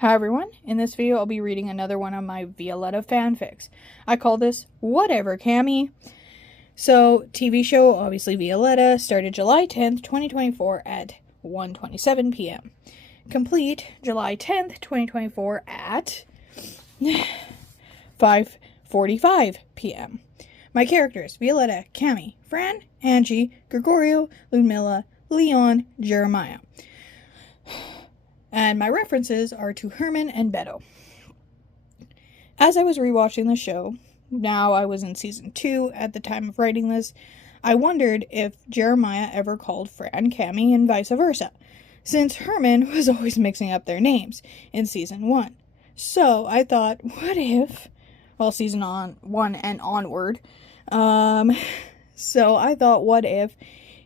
Hi everyone, in this video I'll be reading another one of my Violetta fanfics. I call this Whatever Cami. So, TV show, obviously Violetta, started July 10th, 2024 at 1:27 p.m. Complete July 10th, 2024 at 5:45 p.m. My characters, Violetta, Cami, Fran, Angie, Gregorio, Ludmilla, Leon, Jeremiah. And my references are to Herman and Beto. As I was rewatching the show, now I was in season 2 at the time of writing this, I wondered if Jeremiah ever called Fran Cami and vice versa, since Herman was always mixing up their names in season 1. So I thought, what if, well, season 1 and onward, so I thought, what if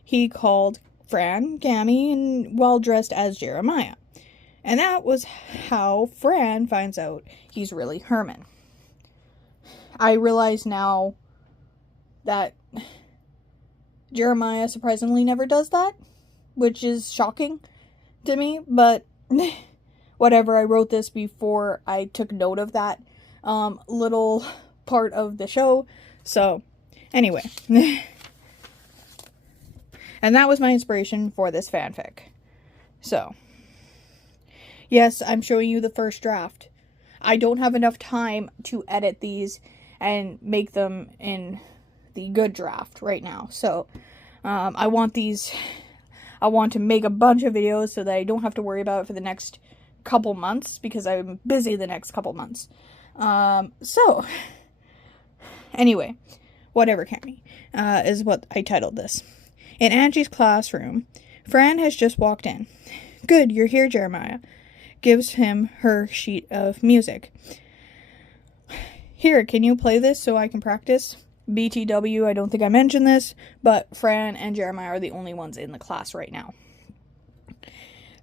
he called Fran Cami and while dressed as Jeremiah? And that was how Fran finds out he's really Herman. I realize now that Jeremiah surprisingly never does that, which is shocking to me, but whatever, I wrote this before I took note of that little part of the show, so anyway. And that was my inspiration for this fanfic. So, yes, I'm showing you the first draft. I don't have enough time to edit these and make them in the good draft right now. So, I want to make a bunch of videos so that I don't have to worry about it for the next couple months, because I'm busy the next couple months. So, anyway, Whatever Cami, is what I titled this. In Angie's classroom, Fran has just walked in. Good, you're here, Jeremiah. Gives him her sheet of music. Here, can you play this so I can practice? BTW, I don't think I mentioned this, but Fran and Jeremiah are the only ones in the class right now.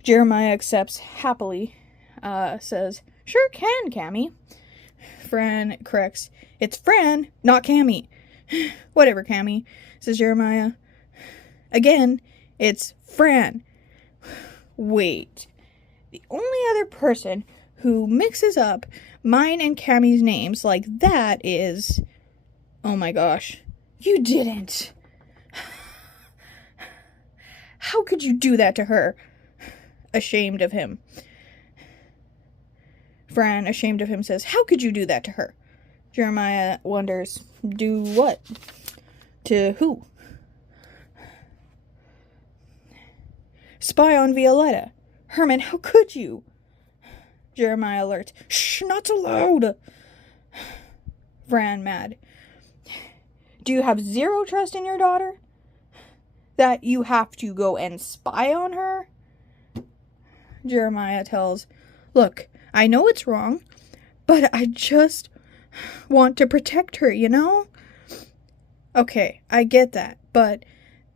Jeremiah accepts happily, says, sure can, Cami. Fran corrects, it's Fran, not Cami. Whatever, Cami, says Jeremiah. Again, it's Fran. Wait. The only other person who mixes up mine and Cami's names like that is... Oh my gosh. You didn't. How could you do that to her? Ashamed of him. Fran, ashamed of him, says, how could you do that to her? Jeremiah wonders, do what? To who? Spy on Violetta. Herman, how could you? Jeremiah alerts. Shh, not so loud. Fran, mad. Do you have zero trust in your daughter? That you have to go and spy on her? Jeremiah tells, look, I know it's wrong, but I just want to protect her, you know? Okay, I get that, but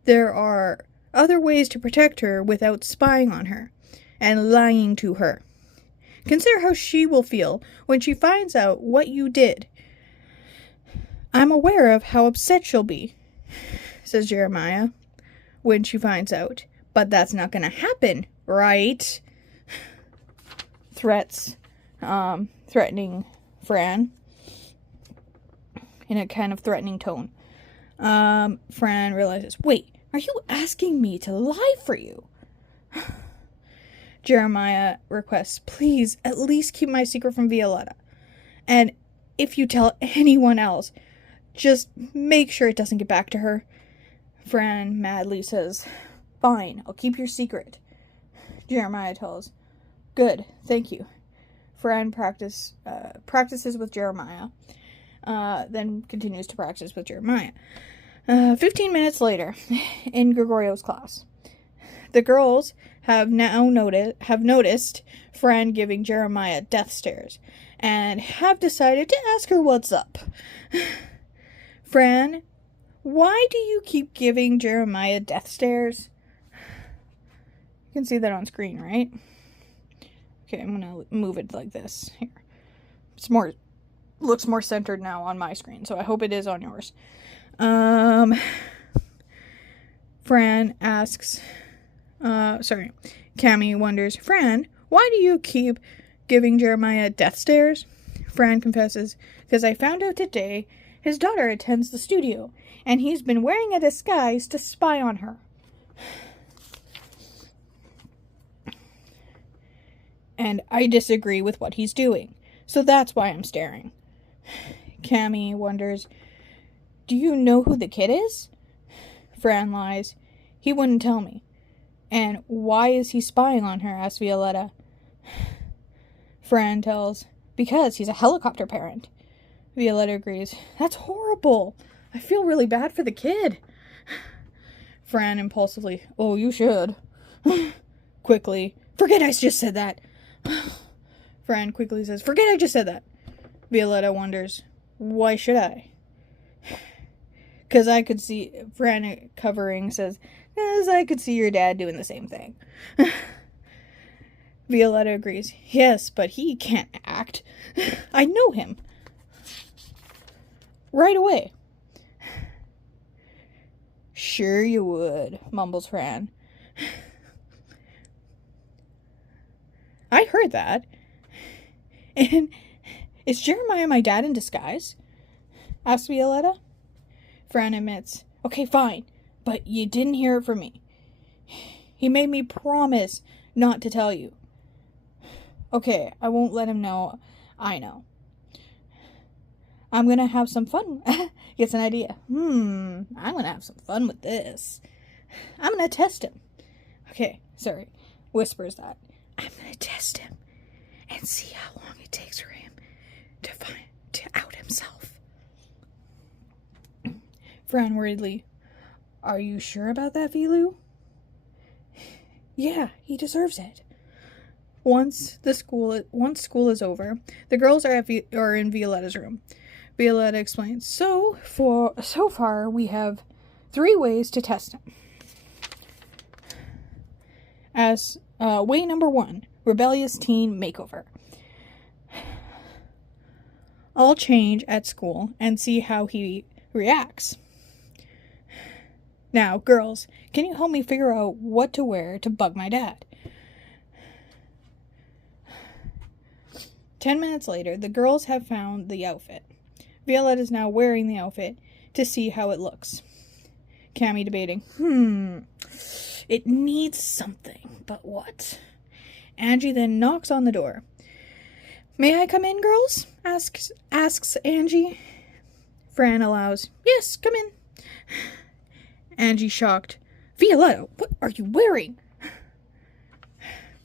there are other ways to protect her without spying on her and lying to her. Consider how she will feel when she finds out what you did. I'm aware of how upset she'll be, says Jeremiah, when she finds out. But that's not going to happen, right? Threatening Fran in a kind of threatening tone. Fran realizes, wait, are you asking me to lie for you? Jeremiah requests, please, at least keep my secret from Violetta. And if you tell anyone else, just make sure it doesn't get back to her. Fran madly says, fine, I'll keep your secret. Jeremiah tells, good, thank you. Fran practices with Jeremiah, then continues to practice with Jeremiah. 15 minutes later, in Gregorio's class, the girls have now noticed Fran giving Jeremiah death stares, and have decided to ask her what's up. Fran, why do you keep giving Jeremiah death stares? You can see that on screen, right? Okay, I'm gonna move it like this. Here. Looks more centered now on my screen, so I hope it is on yours. Fran asks, Cami wonders, Fran, why do you keep giving Jeremiah death stares. Fran confesses, because I found out today his daughter attends the studio, and he's been wearing a disguise to spy on her. And I disagree with what he's doing, so that's why I'm staring. Cami wonders, do you know who the kid is? Fran lies. He wouldn't tell me. And why is he spying on her? Asks Violetta. Fran tells, because he's a helicopter parent. Violetta agrees. That's horrible. I feel really bad for the kid. Fran impulsively, oh, you should. Quickly, forget I just said that. Fran quickly says, forget I just said that. Violetta wonders, why should I? Because I could see, Fran covering says, as I could see your dad doing the same thing. Violetta agrees, yes, but he can't act. I know him. Right away. Sure you would, mumbles Fran. I heard that. And is Jeremiah my dad in disguise? Asks Violetta. Fran admits, okay, fine, but you didn't hear it from me. He made me promise not to tell you. Okay, I won't let him know I know. I'm gonna have some fun. Gets an idea. I'm gonna have some fun with this. I'm gonna test him. Okay, sorry. Whispers that. I'm gonna test him and see how long it takes for him to out himself. Fran worriedly, are you sure about that, Vilu? Yeah, he deserves it. Once school is over, the girls are in Violetta's room. Violetta explains, so far we have 3 ways to test him. As way number 1, rebellious teen makeover. I'll change at school and see how he reacts. Now, girls, can you help me figure out what to wear to bug my dad? 10 minutes later, the girls have found the outfit. Violetta is now wearing the outfit to see how it looks. Cami debating, it needs something, but what? Angie then knocks on the door. May I come in, girls? Asks Angie. Fran allows, yes, come in. Angie shocked, Violetta, what are you wearing?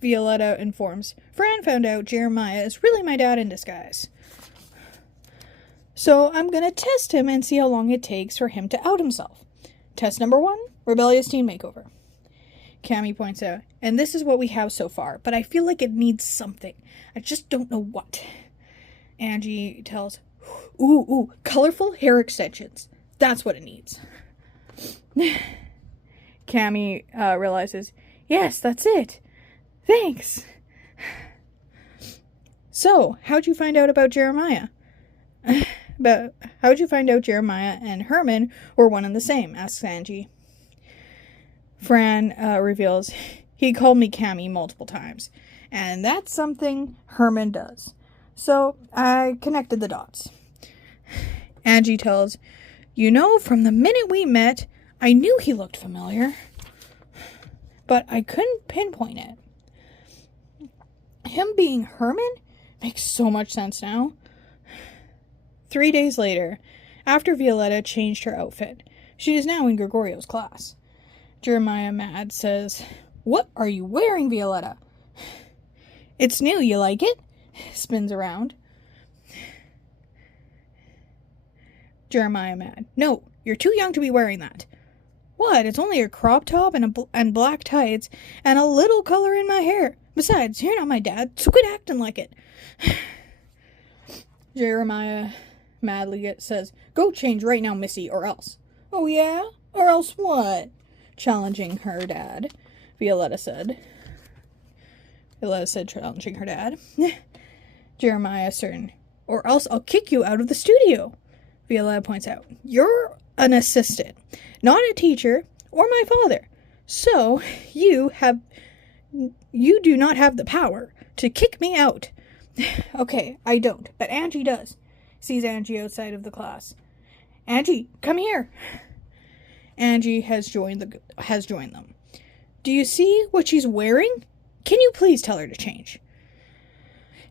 Violetta informs, Fran found out Jeremiah is really my dad in disguise. So I'm gonna test him and see how long it takes for him to out himself. Test number 1, rebellious teen makeover. Cami points out, and this is what we have so far, but I feel like it needs something. I just don't know what. Angie tells, ooh, colorful hair extensions. That's what it needs. Cami realizes, yes, that's it. Thanks. So, how'd you find out about Jeremiah? How'd you find out Jeremiah and Herman were one and the same? Asks Angie. Fran reveals, he called me Cami multiple times, and that's something Herman does. So, I connected the dots. Angie tells, from the minute we met, I knew he looked familiar, but I couldn't pinpoint it. Him being Herman makes so much sense now. 3 days later, after Violetta changed her outfit, she is now in Gregorio's class. Jeremiah, mad, says, what are you wearing, Violetta? It's new, you like it? Spins around. Jeremiah, mad, no, you're too young to be wearing that. What, it's only a crop top and black tights and a little color in my hair. Besides, you're not my dad, so quit acting like it. Jeremiah madly says, go change right now, Missy, or else. Oh yeah? Or else what? Challenging her dad, Violetta said. Challenging her dad. Jeremiah certain, or else I'll kick you out of the studio. Violetta points out, you're an assistant, not a teacher or my father. So you do not have the power to kick me out. Okay, I don't, but Angie does. Sees Angie outside of the class. Angie, come here. Angie has joined them. Do you see what she's wearing? Can you please tell her to change?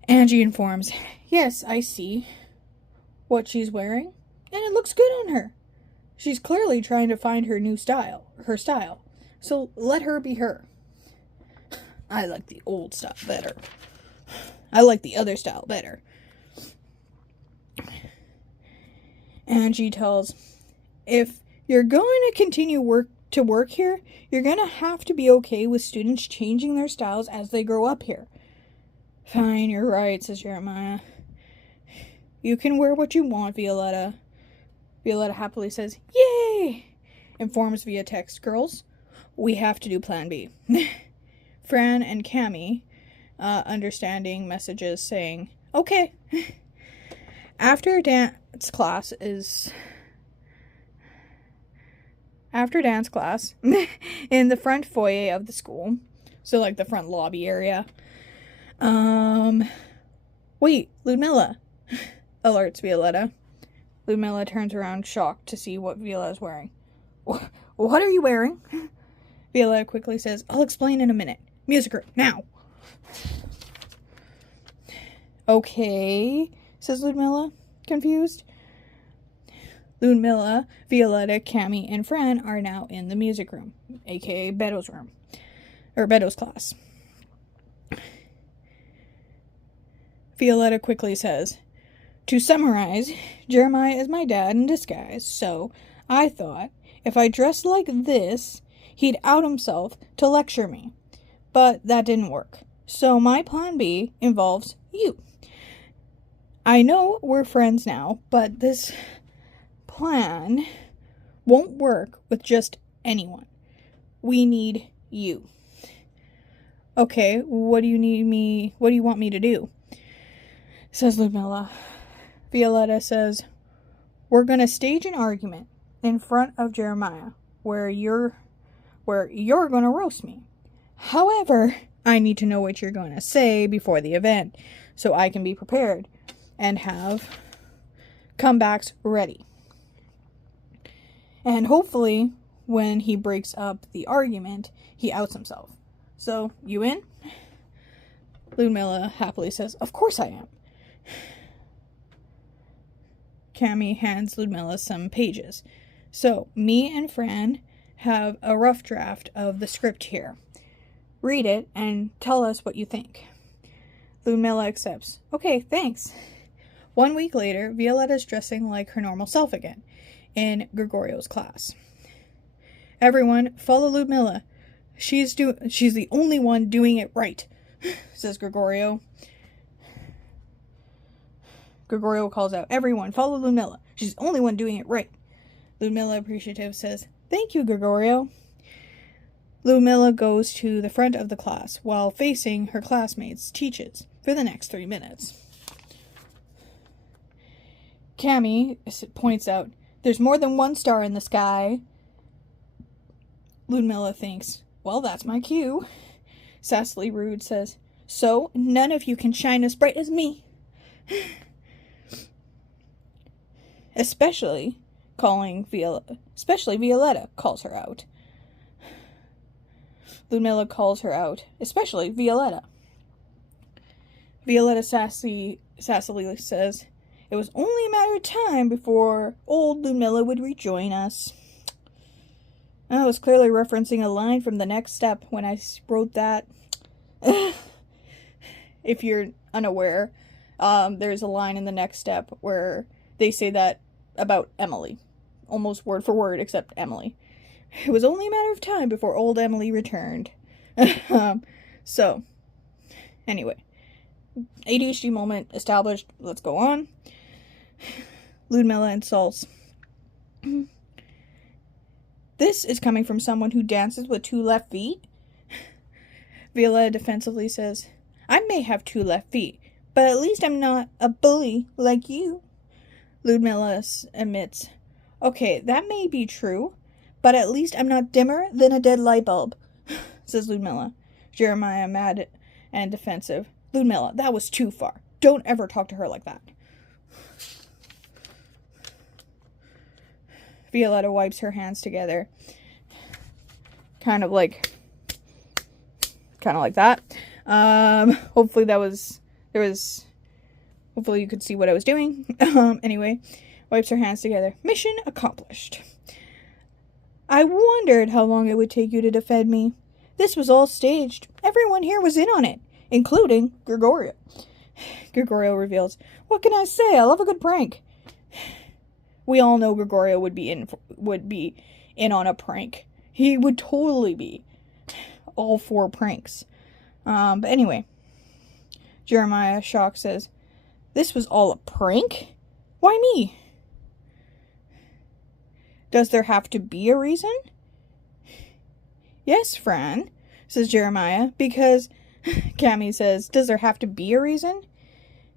Angie informs, yes, I see what she's wearing, and it looks good on her. She's clearly trying to find her style. So let her be her. I like the old style better. I like the other style better. Angie tells, if you're going to continue work here, you're going to have to be okay with students changing their styles as they grow up here. Fine, you're right, says Jeremiah. You can wear what you want, Violetta. Violetta happily says, yay! Informs via text, girls, we have to do plan B. Fran and Cami, understanding messages saying, okay. After dance class, in the front foyer of the school, so like the front lobby area, wait, Ludmilla, alerts Violetta. Ludmilla turns around shocked to see what Violetta is wearing. What are you wearing? Violetta quickly says, I'll explain in a minute. Music room, now. Okay, says Ludmilla, confused. Ludmilla, Violetta, Cami, and Fran are now in the music room, aka Beto's room, or Beto's class. Violetta quickly says, to summarize, Jeremiah is my dad in disguise, so I thought if I dressed like this, he'd out himself to lecture me. But that didn't work. So my plan B involves you. I know we're friends now, but this plan won't work with just anyone. We need you. Okay, what do you want me to do? Says Ludmilla. Violetta says, we're going to stage an argument in front of Jeremiah where you're going to roast me. However, I need to know what you're going to say before the event so I can be prepared and have comebacks ready. And hopefully, when he breaks up the argument, he outs himself. So, you in? Ludmilla happily says, of course I am. Cami hands Ludmilla some pages. So, me and Fran have a rough draft of the script here. Read it and tell us what you think. Ludmilla accepts. Okay, thanks. 1 week later, Violetta's dressing like her normal self again in Gregorio's class. Everyone, follow Ludmilla. She's the only one doing it right, says Gregorio. Gregorio calls out, everyone, follow Ludmilla. She's the only one doing it right. Ludmilla, appreciative, says, thank you, Gregorio. Ludmilla goes to the front of the class while facing her classmates, teaches for the next 3 minutes. Cami points out, there's more than one star in the sky. Ludmilla thinks, well, that's my cue. Sassily Rude says, so none of you can shine as bright as me. Especially Violetta calls her out. Ludmilla calls her out, especially Violetta. Violetta sassily says, it was only a matter of time before old Ludmilla would rejoin us. I was clearly referencing a line from The Next Step when I wrote that. If you're unaware, there's a line in The Next Step where they say that about Emily. Almost word for word, except Emily. It was only a matter of time before old Emily returned. So, anyway. ADHD moment established. Let's go on. Ludmilla insults. This is coming from someone who dances with 2 left feet? Violetta defensively says, I may have 2 left feet, but at least I'm not a bully like you. Ludmilla admits, okay, that may be true, but at least I'm not dimmer than a dead light bulb, says Ludmilla. Jeremiah, mad and defensive. Ludmilla, that was too far. Don't ever talk to her like that. Violetta wipes her hands together. Kind of like that. Hopefully hopefully you could see what I was doing. Anyway, wipes her hands together. Mission accomplished. I wondered how long it would take you to defend me. This was all staged. Everyone here was in on it, including Gregorio. Gregorio reveals, what can I say? I love a good prank. We all know Gregorio would be in on a prank. He would totally be all for pranks. But anyway, Jeremiah, shocked, says, this was all a prank? Why me? Does there have to be a reason? Yes, Fran, says Jeremiah, because Cami says, does there have to be a reason?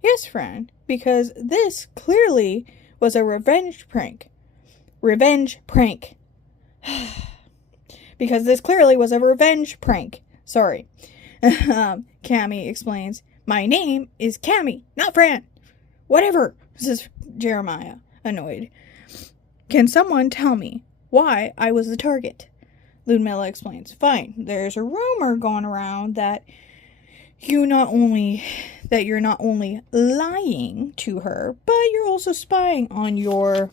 Yes, Fran, because this clearly was a revenge prank. Revenge prank. Because this clearly was a revenge prank. Sorry. Cami explains, my name is Cami, not Fran. Whatever, says Jeremiah, annoyed. Can someone tell me why I was the target? Ludmilla explains, fine, there's a rumor going around that you're not only lying to her, but you're also spying on your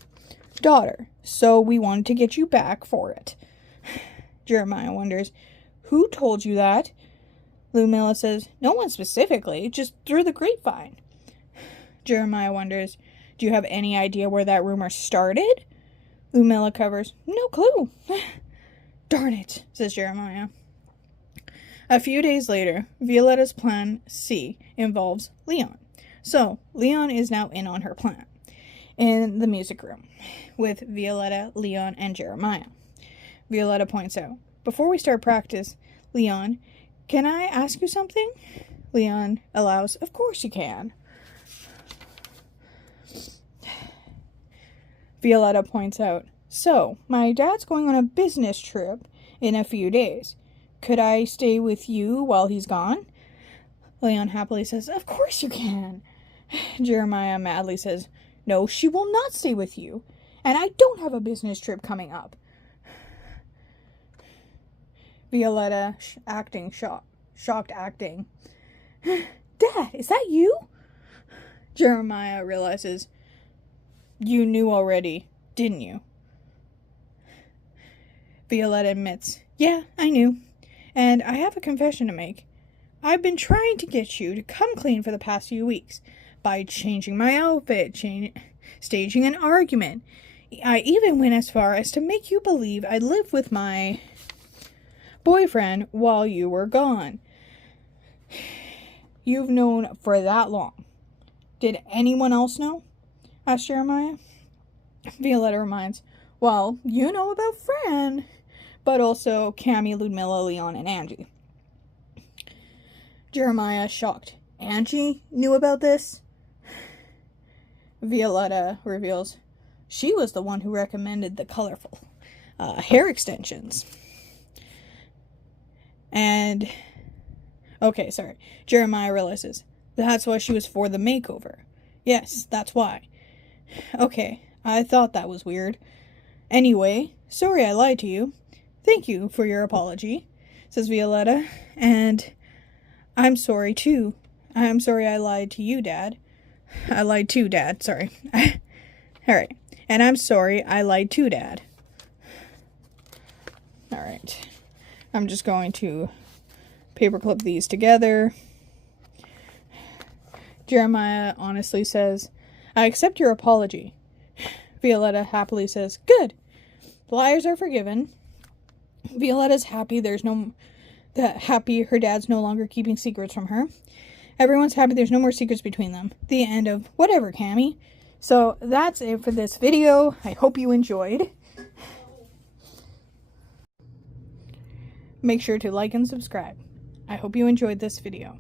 daughter. So we wanted to get you back for it. Jeremiah wonders, who told you that? Ludmilla says, no one specifically, just through the grapevine. Jeremiah wonders, do you have any idea where that rumor started? Ludmilla covers, no clue. Darn it, says Jeremiah. A few days later, Violetta's plan C involves Leon. So, Leon is now in on her plan. In the music room, with Violetta, Leon, and Jeremiah. Violetta points out, before we start practice, Leon, can I ask you something? Leon allows, of course you can. Violetta points out, so, my dad's going on a business trip in a few days. Could I stay with you while he's gone? Leon happily says, of course you can. Jeremiah madly says, no, she will not stay with you. And I don't have a business trip coming up. Violetta acting shocked acting. Dad, is that you? Jeremiah realizes, you knew already, didn't you? Violetta admits, yeah, I knew. And I have a confession to make. I've been trying to get you to come clean for the past few weeks by changing my outfit, staging an argument. I even went as far as to make you believe I lived with my boyfriend while you were gone. You've known for that long. Did anyone else know? Asked Jeremiah. Violetta reminds, well, you know about Fran, but also Cami, Ludmilla, Leon, and Angie. Jeremiah, shocked. Angie knew about this? Violetta reveals, she was the one who recommended the colorful hair extensions. And, okay, sorry. Jeremiah realizes, that's why she was for the makeover. Yes, that's why. Okay, I thought that was weird. Anyway, sorry I lied to you. Thank you for your apology, says Violetta. And I'm sorry, too. I'm sorry I lied to you, Dad. I lied too, Dad. Sorry. Alright. And I'm sorry I lied too, Dad. Alright. I'm just going to paperclip these together. Jeremiah honestly says, I accept your apology. Violetta happily says, good. The liars are forgiven. Violetta's happy happy her dad's no longer keeping secrets from her. Everyone's happy there's no more secrets between them. The end of whatever, Cami. So that's it for this video. I hope you enjoyed. Make sure to like and subscribe. I hope you enjoyed this video.